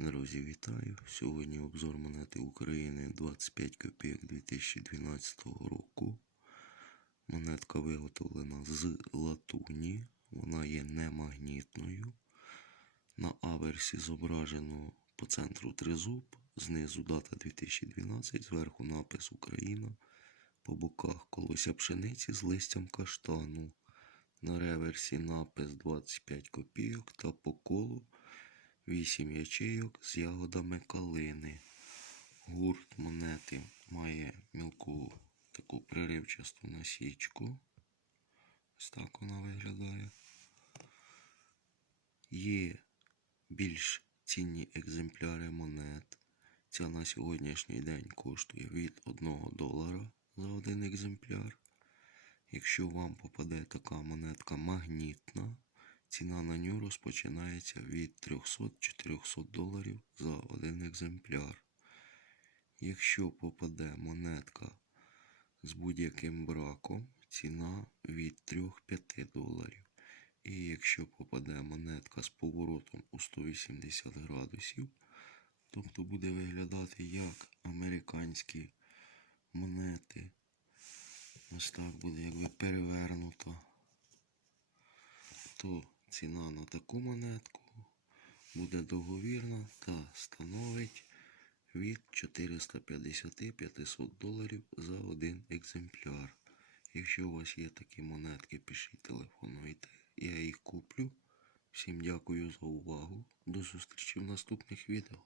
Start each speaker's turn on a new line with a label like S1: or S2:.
S1: Друзі, вітаю! Сьогодні обзор монети України 25 копійок 2012 року. Монетка виготовлена з латуні. Вона є немагнітною. На аверсі зображено по центру тризуб, знизу дата 2012, зверху напис Україна. По боках колося пшениці з листям каштану. На реверсі напис 25 копійок та по колу 8 ячейок з ягодами калини. Гурт монети має мілку таку приривчасту насічку. Ось так вона виглядає. Є більш цінні екземпляри монет. Ця на сьогоднішній день коштує від 1 долара за один екземпляр. Якщо вам попаде така монетка магнітна, ціна на нього розпочинається від 300-400 доларів за один екземпляр. Якщо попаде монетка з будь-яким браком, ціна від 3-5 доларів. І якщо попаде монетка з поворотом у 180 градусів, тобто буде виглядати як американські монети. Ось так буде якби перевернуто. То ціна на таку монетку буде договірна та становить від 450-500 доларів за один екземпляр. Якщо у вас є такі монетки, пишіть, телефонуйте. Я їх куплю. Всім дякую за увагу. До зустрічі в наступних відео.